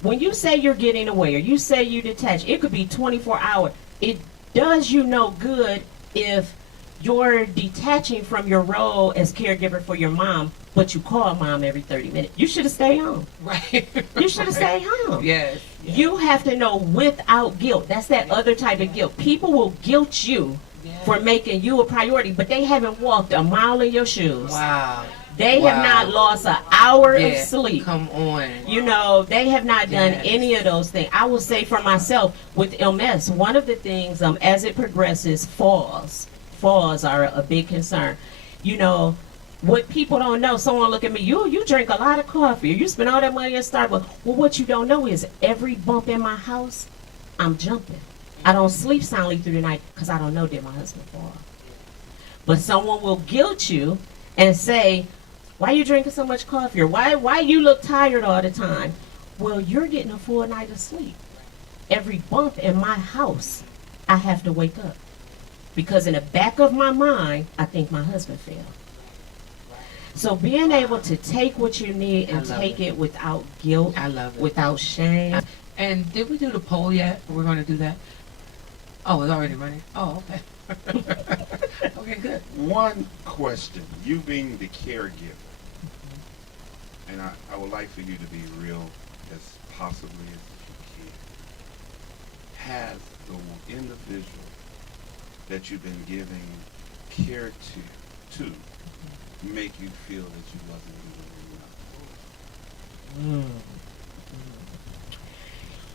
when you say you're getting away or you say you detach, it could be 24 hours. It does you no good if you're detaching from your role as caregiver for your mom, but you call mom every 30 minutes. You should have stayed home. Right. You should have stayed home. Yes. You have to know without guilt. That's that other type of guilt. People will guilt you for making you a priority, but they haven't walked a mile in your shoes. Wow. They have not lost an hour of sleep. Come on. They have not done any of those things. I will say for myself, with MS, one of the things, as it progresses, falls are a big concern. What people don't know, someone look at me, you drink a lot of coffee, or you spend all that money at Starbucks. Well, what you don't know is every bump in my house, I'm jumping. I don't sleep soundly through the night because I don't know, did my husband fall? But someone will guilt you and say, why you drinking so much coffee? Or why you look tired all the time? Well, you're getting a full night of sleep. Every bump in my house, I have to wake up. Because in the back of my mind, I think my husband fell. So being able to take what you need and take it without guilt, I love it. without shame. And did we do the poll yet? We're going to do that? Oh, it's already running. Oh, okay. Okay, good. One question, you being the caregiver, and I would like for you to be real as possibly as you can. Has the individual that you've been giving care to make you feel that you wasn't doing enough?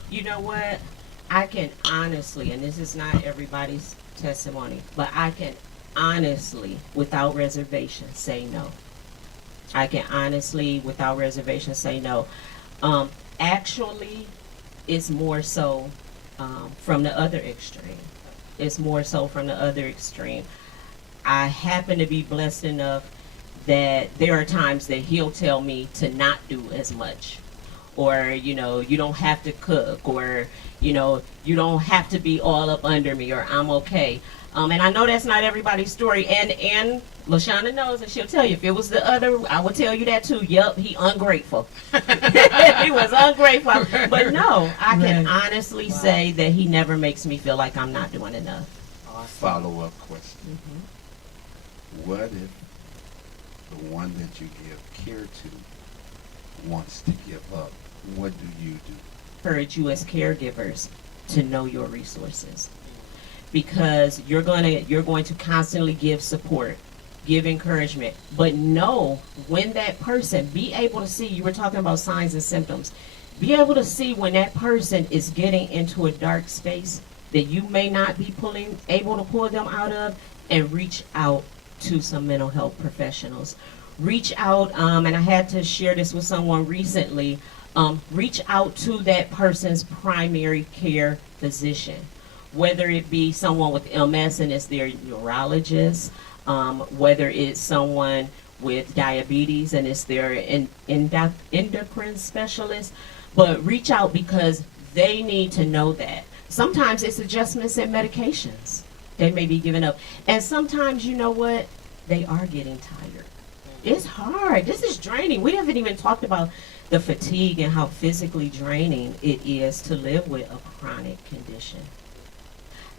You know what? I can honestly, and this is not everybody's testimony, but I can honestly, without reservation, say no. I can honestly, without reservation, say no. Actually, it's more so from the other extreme. It's more so from the other extreme. I happen to be blessed enough that there are times that he'll tell me to not do as much. Or, you don't have to cook, or, you don't have to be all up under me, or I'm okay. And I know that's not everybody's story, and LaShawna knows, and she'll tell you, if it was the other, I would tell you that too. Yep, he ungrateful. He was ungrateful. But no, I can honestly say that he never makes me feel like I'm not doing enough. Awesome. Follow-up question. What if the one that you give care to wants to give up? What do you do? Encourage you as caregivers to know your resources, because you're going to constantly give support, give encouragement, but know when that person, be able to see, you were talking about signs and symptoms, be able to see when that person is getting into a dark space that you may not be able to pull them out of, and reach out to some mental health professionals. Reach out, and I had to share this with someone recently, reach out to that person's primary care physician, whether it be someone with MS and it's their neurologist, whether it's someone with diabetes and it's their endocrine specialist, but reach out because they need to know that. Sometimes it's adjustments in medications they may be giving up. And sometimes, you know what, they are getting tired. It's hard. This is draining. We haven't even talked about the fatigue and how physically draining it is to live with a chronic condition.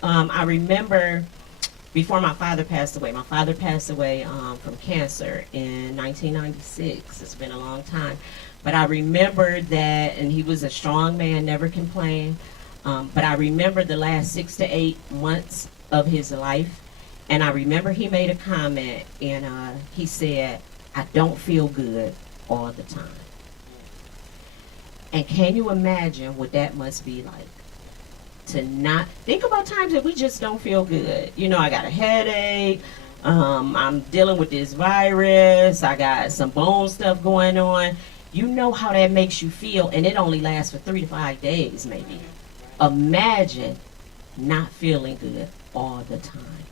I remember before my father passed away from cancer in 1996. It's been a long time. But I remember that, and he was a strong man, never complained. But I remember the last 6 to 8 months of his life. And I remember he made a comment, and he said, I don't feel good all the time. And can you imagine what that must be like? to not think about times that we just don't feel good. You know, I got a headache. I'm dealing with this virus. I got some bone stuff going on. You know how that makes you feel, and it only lasts for 3 to 5 days, maybe. Imagine not feeling good all the time.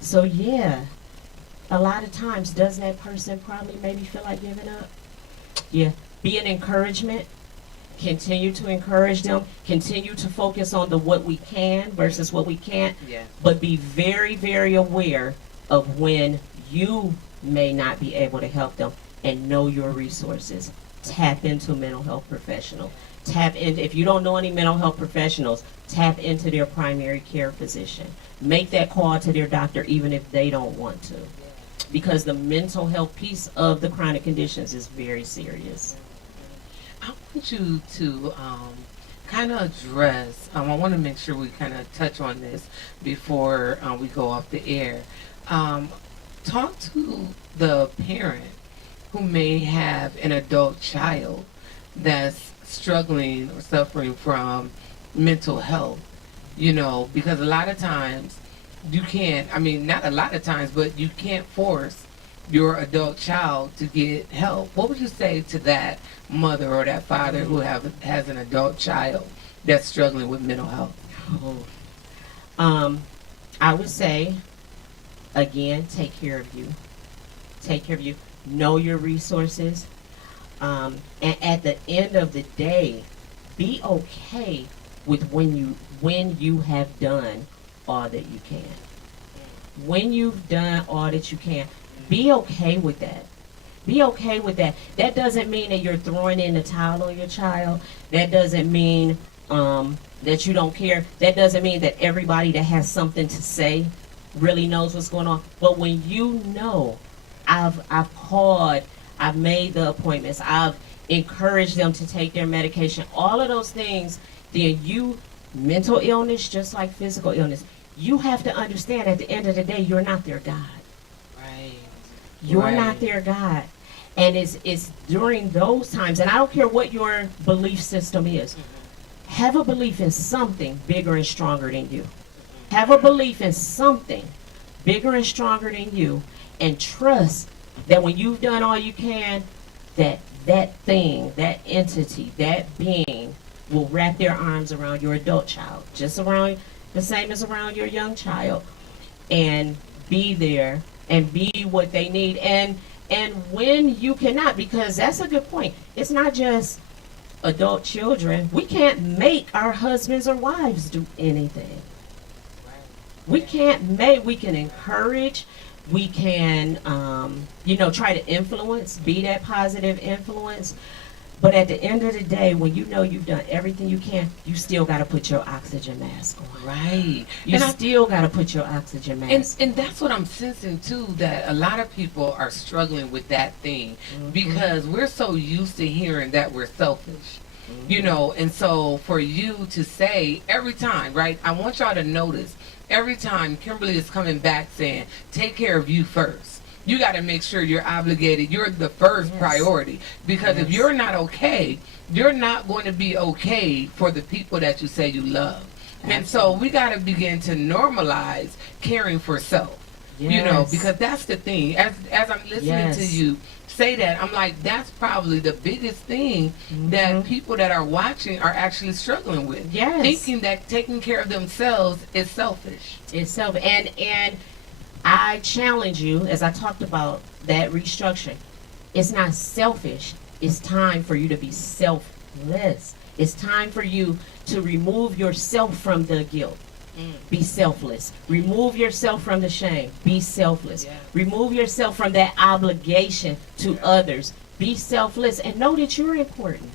So yeah, a lot of times, does that person probably maybe feel like giving up? Yeah. Be an encouragement. Continue to encourage them. Continue to focus on the what we can versus what we can't. Yeah. But be very, very aware of when you may not be able to help them, and know your resources. Tap into mental health professional. Tap in, if you don't know any mental health professionals, tap into their primary care physician. Make that call to their doctor even if they don't want to. Because the mental health piece of the chronic conditions is very serious. I want you to kind of address, I want to make sure we kind of touch on this before we go off the air. Talk to the parent who may have an adult child that's struggling or suffering from mental health, you know, because a lot of times you can't, I mean, not a lot of times, but you can't force your adult child to get help. What would you say to that mother or that father who has an adult child that's struggling with mental health? I would say, again, take care of you. Take care of you. Know your resources. And at the end of the day, be okay with when you have done all that you can. When you've done all that you can, be okay with that. Be okay with that. That doesn't mean that you're throwing in the towel on your child. That doesn't mean that you don't care. That doesn't mean that everybody that has something to say really knows what's going on. But when you know, I've called, I've made the appointments, I've encouraged them to take their medication, all of those things, then you, mental illness, just like physical illness, you have to understand at the end of the day, you're not their God. Right. You're not their God. And it's during those times, and I don't care what your belief system is, have a belief in something bigger and stronger than you. Have a belief in something bigger and stronger than you, and trust that when you've done all you can, that thing, that entity, that being will wrap their arms around your adult child, just around the same as around your young child, and be there and be what they need. And when you cannot, because that's a good point, it's not just adult children. We can't make our husbands or wives do anything. We can't make, we can encourage, we can, try to influence, be that positive influence. But at the end of the day, when you know you've done everything you can, you still got to put your oxygen mask on. Right. You still got to put your oxygen mask on. And that's what I'm sensing too, that a lot of people are struggling with that thing, because we're so used to hearing that we're selfish. You know, and so for you to say every time, right, I want y'all to notice, every time Kymberly is coming back saying, take care of you first. You got to make sure you're obligated. You're the first priority. Because if you're not okay, you're not going to be okay for the people that you say you love. Absolutely. And so we got to begin to normalize caring for self. You know, because that's the thing. As I'm listening to you say that, I'm like, that's probably the biggest thing that people that are watching are actually struggling with. Thinking that taking care of themselves is selfish. It's selfish. And I challenge you, as I talked about that restructuring, it's not selfish. It's time for you to be selfless. It's time for you to remove yourself from the guilt. Be selfless. Remove yourself from the shame. Be selfless. Remove yourself from that obligation to others. Be selfless and know that you're important.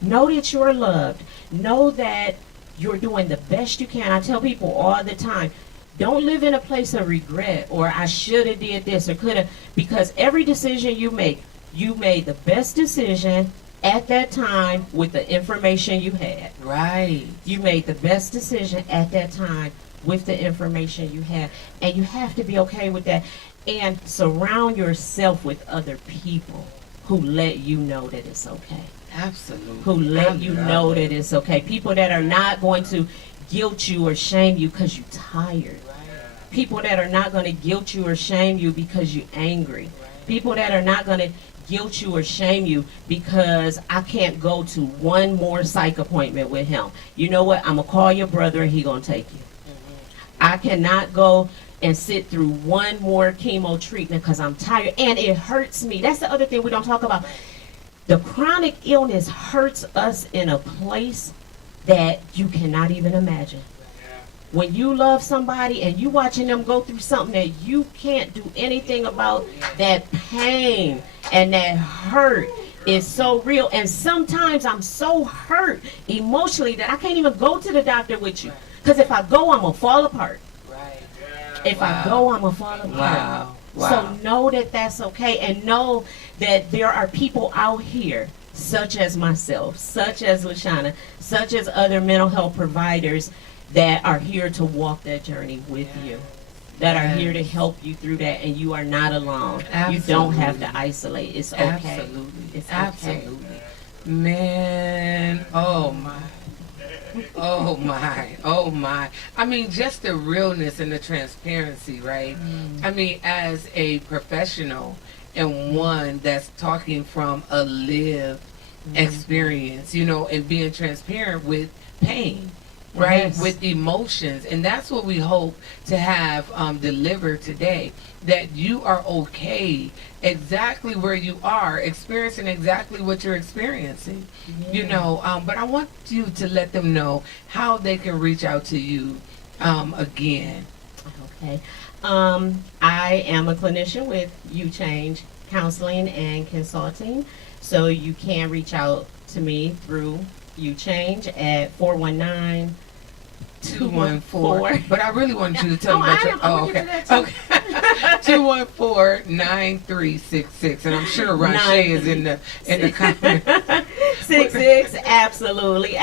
Know that you're loved. Know that you're doing the best you can. I tell people all the time, don't live in a place of regret or I should have did this or could have, because every decision you make, you made the best decision at that time with the information you had. Right. You made the best decision at that time with the information you had. And you have to be okay with that. And surround yourself with other people who let you know that it's okay. Absolutely. Who let you know that it's okay. People that are not going to guilt you or shame you because you're tired. People that are not going to guilt you or shame you because you're angry. People that are not going to guilt you or shame you because I can't go to one more psych appointment with him. You know what? I'm going to call your brother and he going to take you. I cannot go and sit through one more chemo treatment because I'm tired and it hurts me. That's the other thing we don't talk about. The chronic illness hurts us in a place that you cannot even imagine. When you love somebody and you watching them go through something that you can't do anything about, that pain and that hurt is so real. And sometimes I'm so hurt emotionally that I can't even go to the doctor with you. Because if I go, I'm going to fall apart. If I go, I'm going to fall apart. So know that that's okay, and know that there are people out here, such as myself, such as LaShawna, such as other mental health providers that are here to walk that journey with you, that are here to help you through that, and you are not alone. You don't have to isolate. It's okay. Absolutely. It's Absolutely. okay. Man, oh my. Oh my, oh my. I mean, just the realness and the transparency, right? I mean, as a professional and one that's talking from a lived experience, you know, and being transparent with pain, right? Yes. With emotions. And that's what we hope to have delivered today, that you are okay exactly where you are, experiencing exactly what you're experiencing, you know. But I want you to let them know how they can reach out to you again. Okay. I am a clinician with You Change Counseling and Consulting. So you can reach out to me through You Change at 419 214. But I really wanted you to tell me about your. Oh, okay. Okay. 214-9366, and I'm sure Rashay is in the comment. 66, absolutely.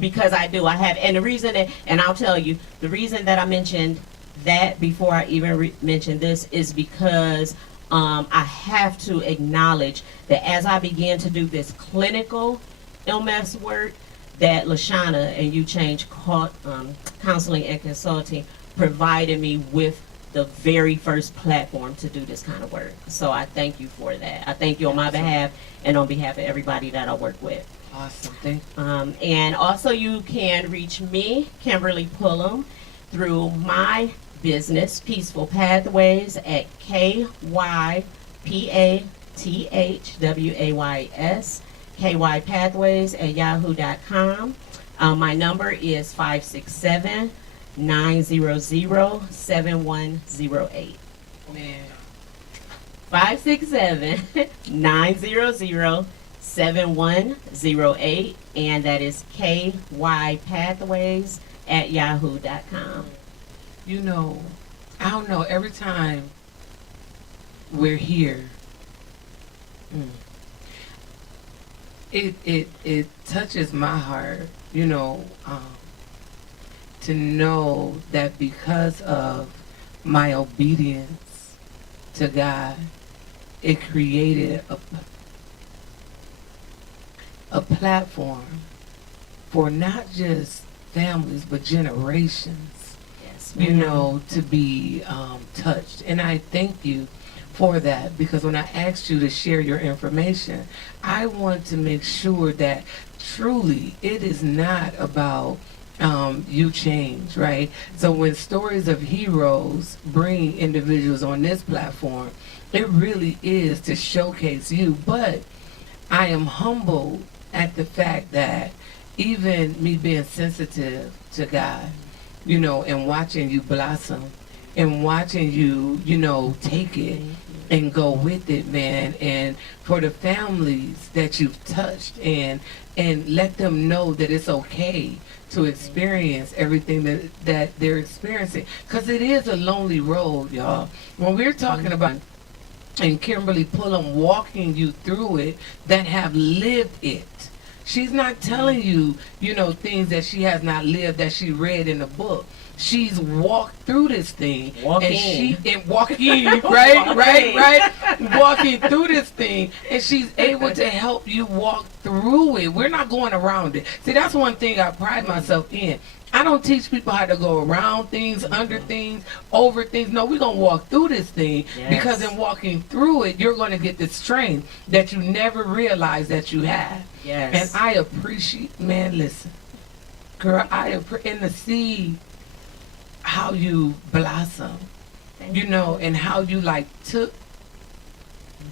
Because I have, and the reason that, and I'll tell you, the reason that I mentioned that before I even mentioned this is because I have to acknowledge that as I began to do this clinical MS work, that LaShawna and You Change Counseling and Consulting provided me with the very first platform to do this kind of work. So I thank you for that. I thank you on my behalf and on behalf of everybody that I work with. Awesome. Thank you. And also you can reach me, Kimberly Pullom, through my business, Peaceful Pathways, at KYPATHWAYS, KY Pathways at yahoo.com. My number is 567-900-7108. Man. 567-900-7108, and that is KY Pathways at yahoo.com. You know, I don't know, every time we're here, it touches my heart, you know, to know that because of my obedience to God, it created a platform for not just families but generations, you know, to be touched. And I thank you for that, because when I asked you to share your information, I want to make sure that truly it is not about You Change, right? So when Stories of Heroes bring individuals on this platform, it really is to showcase you. But I am humbled at the fact that even me being sensitive to God, you know, and watching you blossom and watching you, you know, take it and go with it, man. And for the families that you've touched, and let them know that it's okay to experience everything that they're experiencing, because it is a lonely road, y'all. When we're talking about, and Kimberly Pullom walking you through it, that have lived it. She's not telling you, you know, things that she has not lived, that she read in the book. she's walked through this thing. Walking. Walking, right. Walking through this thing, and she's able to help you walk through it. We're not going around it. See, that's one thing I pride myself in. I don't teach people how to go around things, under things, over things. No, we're going to walk through this thing, because in walking through it, you're going to get the strength that you never realized that you have. Yes. And I appreciate, man, listen, girl, and to see how you blossom, you know, and how you like took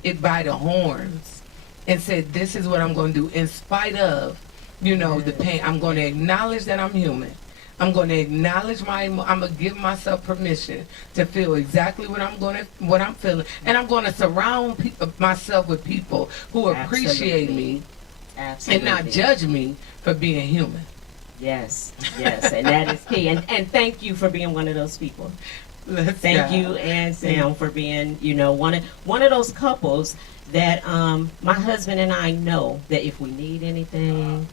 it by the horns and said, this is what I'm going to do in spite of, you know, the pain. I'm going to acknowledge that I'm human. I'm going to acknowledge I'm going to give myself permission to feel exactly what I'm feeling, and I'm going to surround myself with people who appreciate me and not judge me for being human. Yes, and that is key. And thank you for being one of those people. Thank you, and Sam, for being, you know, one of those couples that my husband and I know that if we need anything,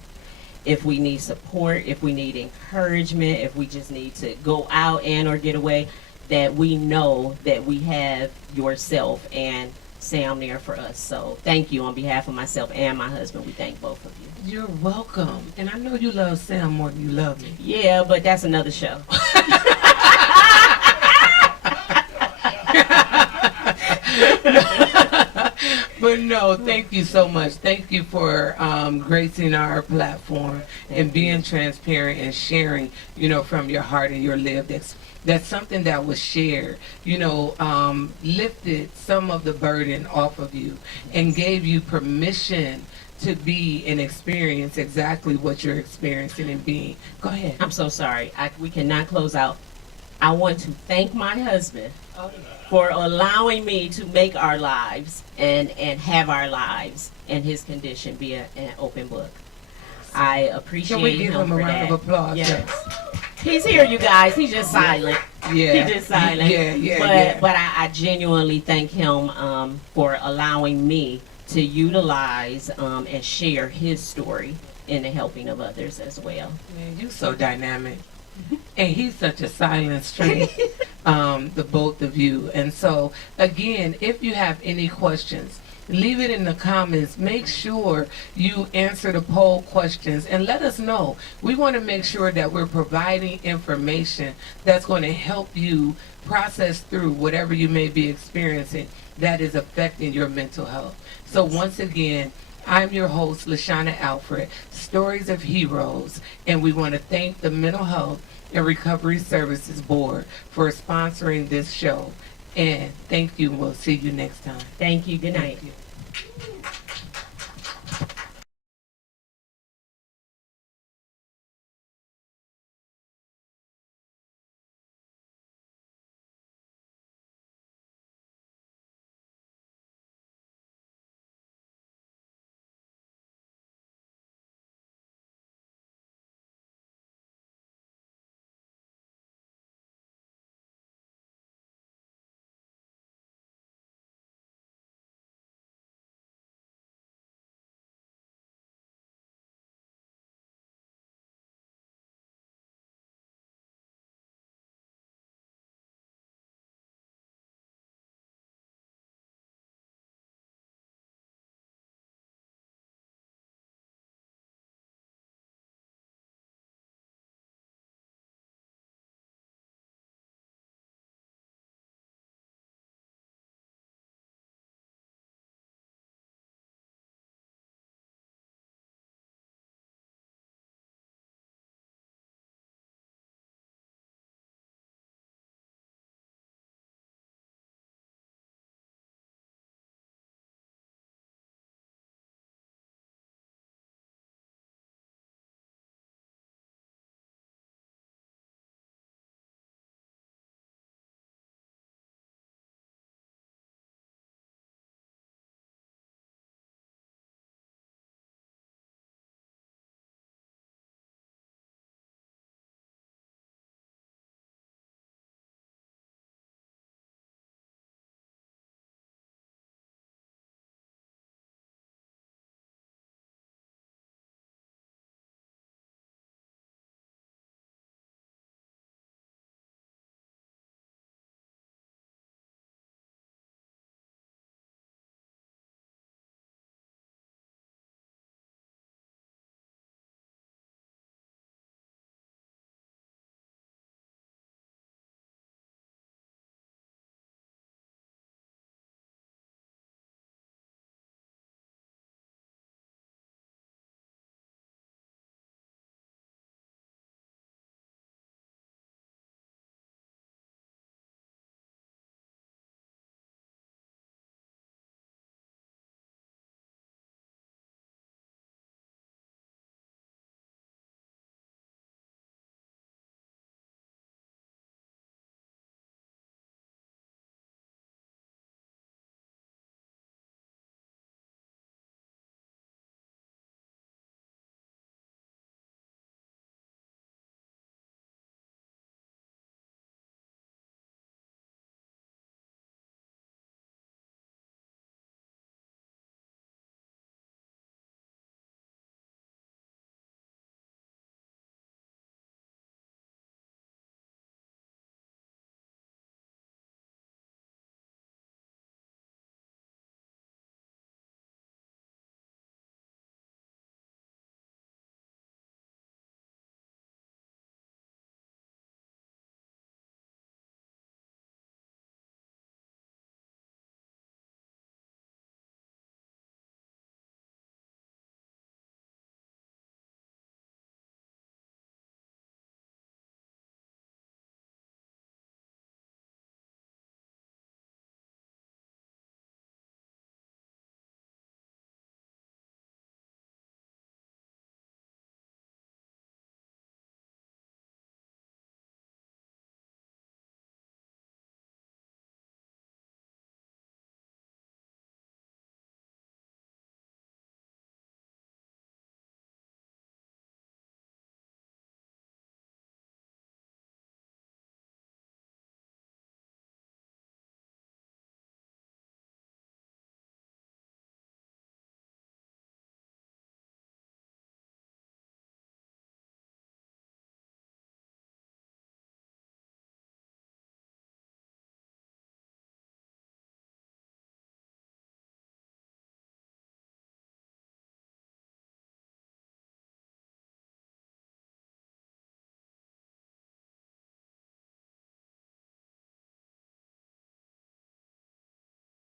if we need support, if we need encouragement, if we just need to go out and or get away, that we know that we have yourself and Sam there for us. So thank you on behalf of myself and my husband. We thank both of you. You're welcome. And I know you love Sam more than you love me. Yeah, but that's another show. But no, thank you so much. Thank you for gracing our platform and being transparent and sharing, you know, from your heart and your lived experience. That's something that was shared, you know, lifted some of the burden off of you and gave you permission to be and experience exactly what you're experiencing and being. Go ahead. I'm so sorry. We cannot close out. I want to thank my husband for allowing me to make our lives and have our lives and his condition be an open book. I appreciate Can we give him a for round that. of applause? Yes. He's here, you guys. He's just silent. Yeah. He's just silent. But I genuinely thank him for allowing me to utilize and share his story in the helping of others as well. Man, you so dynamic. And he's such a silent strength, the both of you. And so, again, if you have any questions, leave it in the comments. Make sure you answer the poll questions and let us know. We want to make sure that we're providing information that's going to help you process through whatever you may be experiencing that is affecting your mental health. So once again, I'm your host, Lashana Alfred, Stories of Heroes, and we want to thank the Mental Health and Recovery Services Board for sponsoring this show. And thank you. We'll see you next time. Thank you. Good night. Thank you.